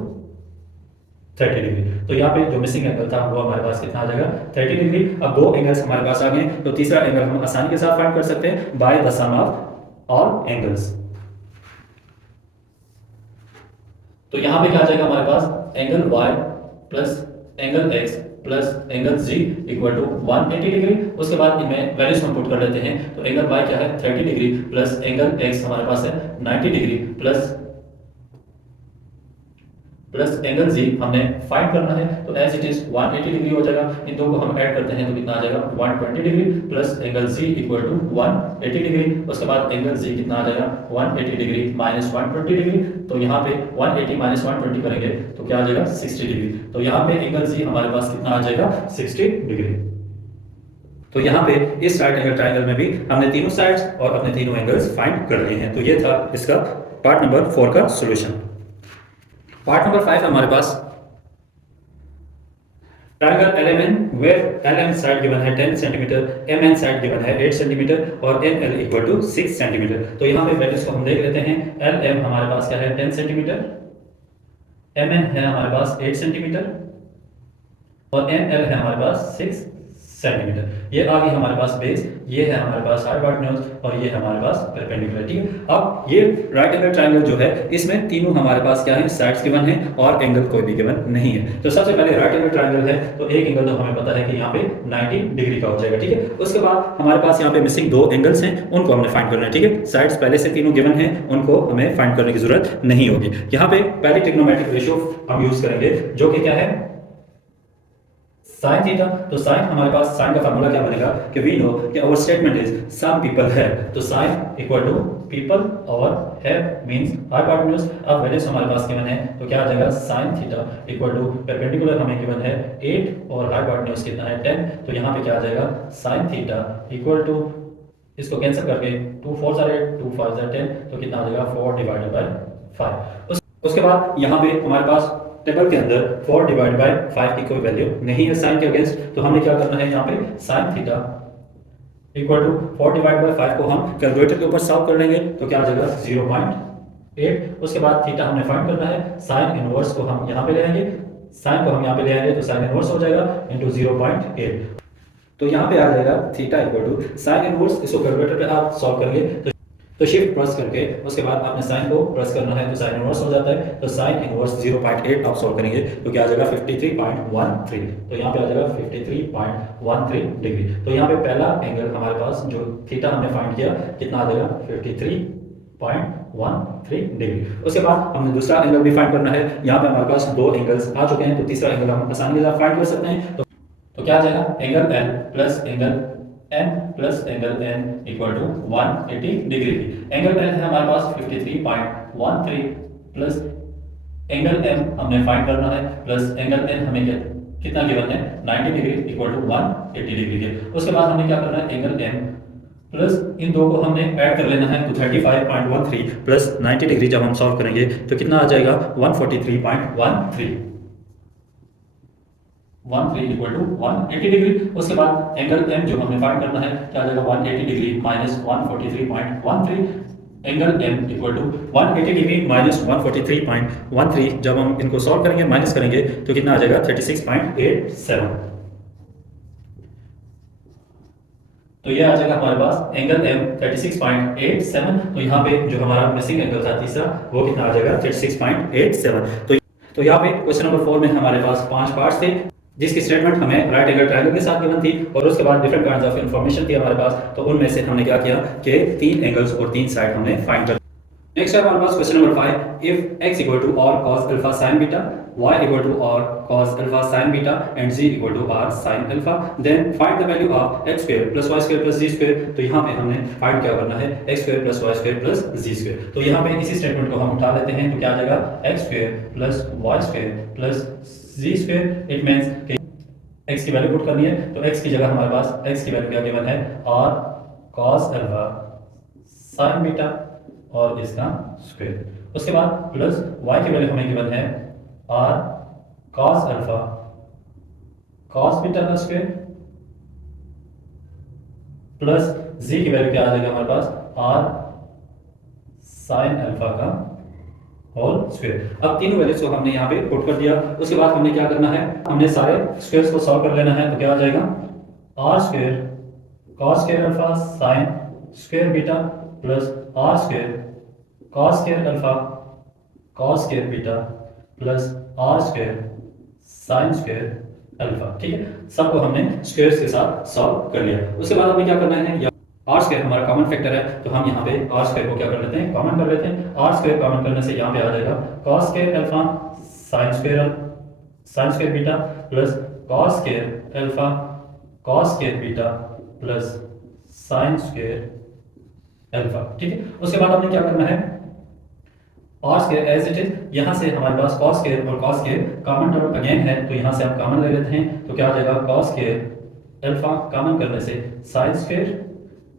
30 degree. तो यहाँ पे जो मिसिंग एंगल था वो हमारे पास कितना आ जाएगा 30 डिग्री। अब दो एंगल्स हमारे पास आ गए, तो तीसरा एंगल हम आसानी के साथ फाइंड कर सकते हैं by the sum of all angles. तो यहाँ पे क्या आ जाएगा हमारे पास angle y plus angle x plus angle g equal to 180 degree. उसके बाद इनमें वैल्यूज हम पुट कर लेते हैं। तो एंगल y क्या है 30 डिग्री प्लस एंगल x हमारे पास है 90 डिग्री प्लस एंगल जी हमने फाइंड करना है, तो एज इट इज 180 डिग्री हो जाएगा। इन दो को हम ऐड करते हैं तो कितना आ जाएगा 120 degree plus angle G equal to 180 degree. उसके बाद एंगल जी कितना आ जाएगा 180 डिग्री माइनस 120 डिग्री। तो यहाँ पे 180 माइनस 120 करेंगे तो क्या आ जाएगा 60 डिग्री। तो यहाँ पे एंगल जी हमारे पास कितना आ जाएगा 60 डिग्री। तो यहाँ पे इस राइट एंगल ट्राइंगल में भी हमने तीनों साइड्स और अपने तीनों एंगल्स फाइंड कर लिए हैं। तो ये था इसका पार्ट नंबर 4 का सॉल्यूशन। पार्ट नंबर 5 हमारे पास triangle LMN where LM side given है 10 सेंटीमीटर, MN साइड गिवन है 8 सेंटीमीटर और ML इक्वल टू 6 सेंटीमीटर। तो यहाँ पे वैल्यूज को हम देख लेते हैं। LM हमारे पास क्या है 10 सेंटीमीटर, MN है हमारे पास 8 सेंटीमीटर और ML है हमारे पास 6 सेंटीमीटर। ये आ गई हमारे पास बेस, ये है हमारे पास हाइपोटेन्यूज और ये है हमारे पास परपेंडिकुलर। ठीक है, अब ये राइट एंगल ट्रायंगल जो है इसमें तीनों हमारे पास क्या है, साइड्स गिवन है और एंगल कोई भी गिवन नहीं है। तो सबसे पहले राइट एंगल ट्रायंगल है तो एक एंगल तो हमें पता है कि यहाँ पे 90 डिग्री का हो जाएगा। ठीक है, उसके बाद हमारे पास यहाँ पे मिसिंग दो एंगल्स हैं, उनको हमने फाइंड करना है। ठीक है, साइड्स पहले से तीनों गिवन है, उनको हमें फाइंड करने की जरूरत नहीं होगी। यहाँ पे पहले ट्रिग्नोमेट्रिक रेशियो हम यूज करेंगे जो कि क्या है साइन थीटा। तो साइन हमारे पास साइन का फार्मूला क्या बनेगा कि वी नो कि our statement is some people है, तो साइन इक्वल टू पीपल और है मींस हाइपोटेन्यूज। अब वैल्यूज हमारे पास गिवन है तो क्या आ जाएगा sine theta equal to perpendicular हमें गिवन है 8 और हाइपोटेन्यूज कितना है 10। तो यहाँ पे क्या आ जाएगा साइन थीटा इक्वल टू, इसको कैंसिल करके 2 4 जार 8 2 5 जार 10, तो कितना आ जाएगा 4 डिवाइडेड बाय 5। उसके बाद यहाँ पे हमारे पास टेबल के अंदर 4 डिवाइड बाय 5 की कोई वैल्यू नहीं है साइन के अगेंस्ट, तो हमें क्या करना है यहाँ पे sine theta equal to 4 divide by 5 को हम कैलकुलेटर के ऊपर सॉल्व कर लेंगे तो क्या आ जाएगा 0.8। उसके बाद थीटा हमने फाइंड करना है, साइन इनवर्स को हम यहाँ पे ले आएंगे, साइन को हम यहाँ पे ले आएंगे तो साइन इनवर्स हो जाएगा इंटू 0.8। तो यहाँ पे आ जाएगा theta equal to sine inverse. इसको कैलकुलेटर पे आप सॉल्व करेंगे तो शिफ्ट प्रेस करके उसके बाद आपने साइन को प्रेस करना है तो साइन इनवर्स हो जाता है। तो साइन इनवर्स 0.8 आप सॉल्व करेंगे तो क्या आ जाएगा 53.13। तो यहाँ पे आ जाएगा 53.13 डिग्री। तो यहाँ पे पहला एंगल हमारे पास जो थीटा हमने फाइंड किया कितना आ जाएगा 53.13 डिग्री। उसके बाद हमने दूसरा एंगल भी फाइंड करना है। यहाँ पे हमारे पास दो एंगल्स आ चुके हैं तो तीसरा एंगल हम आसानी से फाइंड कर सकते हैं। तो क्या आ जाएगा angle L plus angle N plus angle N equal to 180 degree. Angle N है हमारे पास 53.13 प्लस एंगल एम हमने फाइंड करना है प्लस एंगल एन हमें कितना गिवन है 90 डिग्री इक्वल टू 180 डिग्री के। उसके बाद हमें क्या करना है एंगल एम प्लस इन दो को हमने ऐड कर लेना है तो 35.13 प्लस 90 डिग्री जब हम सॉल्व करेंगे तो कितना आ जाएगा 143.13 इक्वल टू 180 डिग्री। उसके बाद एंगल एम जो हमें फाइंड करना है क्या आ जाएगा 180 degree minus 143.13। Angle M equal to 180 degree minus 143.13। जब हम इनको सॉल्व करेंगे माइनस करेंगे तो कितना आ जाएगा 36.87। तो ये आ जाएगा हमारे पास एंगल एम 36.87। तो यहाँ पे जो हमारा मिसिंग एंगल था तीसरा वो कितना आ जाएगा 36.87। तो यहाँ पे क्वेश्चन नंबर 4 में हमारे पास 5 पार्ट्स थे जिसकी स्टेटमेंट हमें राइट एंगल ट्रायंगल के साथ गिवन थी और उसके बाद डिफरेंट काइंड्स ऑफ इंफॉर्मेशन थी हमारे पास। तो उनमें से हमने क्या किया कि 3 एंगल्स और 3 साइड हमने फाइंड कर। नेक्स्ट है हमारे पास question number 5। If x equal to r cos alpha sin beta, y equal to r cos alpha sin beta and z equal to r sin alpha, then find the value of x square plus y square plus z square. तो यहाँ पे हमने find क्या करना है x square plus y square plus z square. तो यहाँ पे इसी स्टेटमेंट को हम उठा लेते हैं तो क्या आ जाएगा x square plus y square plus z square. It means कि x की वैल्यू पुट करनी है तो x की जगह हमारे पास x की वैल्यू क्या गिवन है r cos alpha sin beta और इसका स्क्वायर। उसके बाद प्लस y की वैल्यू हमें गिवन है r cos alpha cos beta का स्क्वायर प्लस z की वैल्यू क्या आ जाएगा हमारे पास r sin अल्फा का होल स्क्वायर। अब तीनों वैल्यूज को हमने यहाँ पे पुट कर दिया। उसके बाद हमने क्या करना है हमने सारे स्क्वायर्स को सॉल्व कर लेना है तो क्या आ जाएगा r square cos square alpha sin square beta plus r square cos square alpha cos square beta plus r square sin square alpha. ठीक है, सबको हमने स्क्वायर्स के साथ सॉल्व कर लिया। उसके बाद हमें क्या करना है r स्क्वायर हमारा कॉमन फैक्टर है तो हम यहाँ पे r स्क्वायर को क्या कर लेते हैं कॉमन कर लेते हैं। r स्क्वायर कॉमन करने से यहाँ पे आ जाएगा cos square alpha sin square beta plus cos square alpha cos square beta plus sin square alpha. ठीक है, उसके बाद हमने क्या करना है r square as it is, यहाँ से हमारे पास cos स्क्वायर और cos square common term again है तो यहाँ से हम कॉमन ले लेते हैं तो क्या आ जाएगा cos स्क्वायर अल्फा कॉमन करने से sin square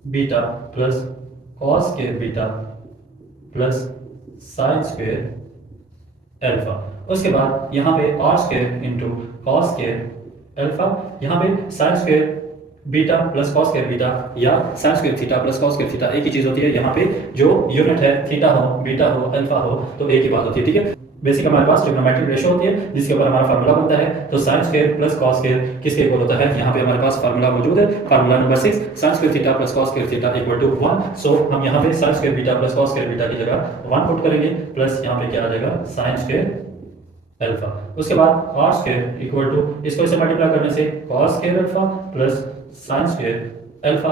beta plus cos square beta plus sin square alpha. उसके बाद यहाँ पे r square into cos square alpha, यहाँ पे sin square beta plus cos square beta या sin square theta plus cos square theta एक ही चीज होती है। यहाँ पे जो यूनिट है थीटा हो बीटा हो अल्फा हो तो एक ही बात होती है। ठीक है, बेसिक हमारे पास ट्रिग्नोमेट्रिक रेशियो होती है जिसके ऊपर हमारा फार्मूला बनता है। तो sin square plus cos square किसके इक्वल होता है, यहाँ पे हमारे पास फार्मूला मौजूद है, formula number 6 sin square theta plus cos square theta equal to 1। So हम यहाँ पे sin square beta plus cos square beta की जगह 1 पुट करेंगे प्लस यहाँ पे क्या आ जाएगा sin स्क्वायर अल्फा। उसके बाद r स्क्वायर इक्वल टू इसको इसे मल्टीप्लाई करने से cos square alpha plus sin square alpha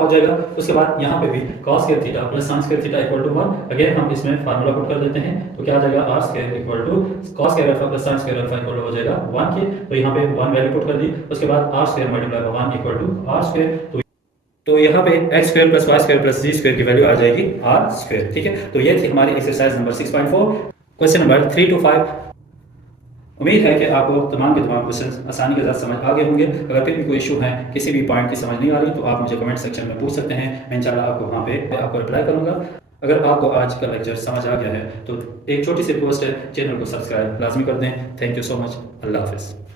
हो जाएगा। उसके बाद यहाँ पे भी cos square theta plus sin square theta equal to 1। Again हम इसमें फार्मूला पुट कर देते हैं तो क्या आ जाएगा r square equal to cos square alpha plus sin square alpha equal हो जाएगा 1 के। तो यहाँ पे 1 वैल्यू पुट कर दी। उसके बाद r square multiply by 1 equal to r square. तो यहाँ पे x square plus y square plus z square की वैल्यू आ जाएगी r स्क्वायर। ठीक है, तो ये थी हमारी exercise number 6.4 question number 3 to 5। उम्मीद है कि आपको तमाम के तमाम क्वेश्चन आसानी के साथ समझ आ गए होंगे। अगर फिर भी कोई इशू है किसी भी पॉइंट की समझ नहीं आ रही तो आप मुझे कमेंट सेक्शन में पूछ सकते हैं, मैं इंशाल्लाह आपको वहाँ पे आपको रिप्लाई करूँगा। अगर आपको आज का लेक्चर समझ आ गया है तो एक छोटी सी रिक्वेस्ट है, चैनल को सब्सक्राइब लाजमी कर दें। थैंक यू सो मच, अल्लाह हाफिज़।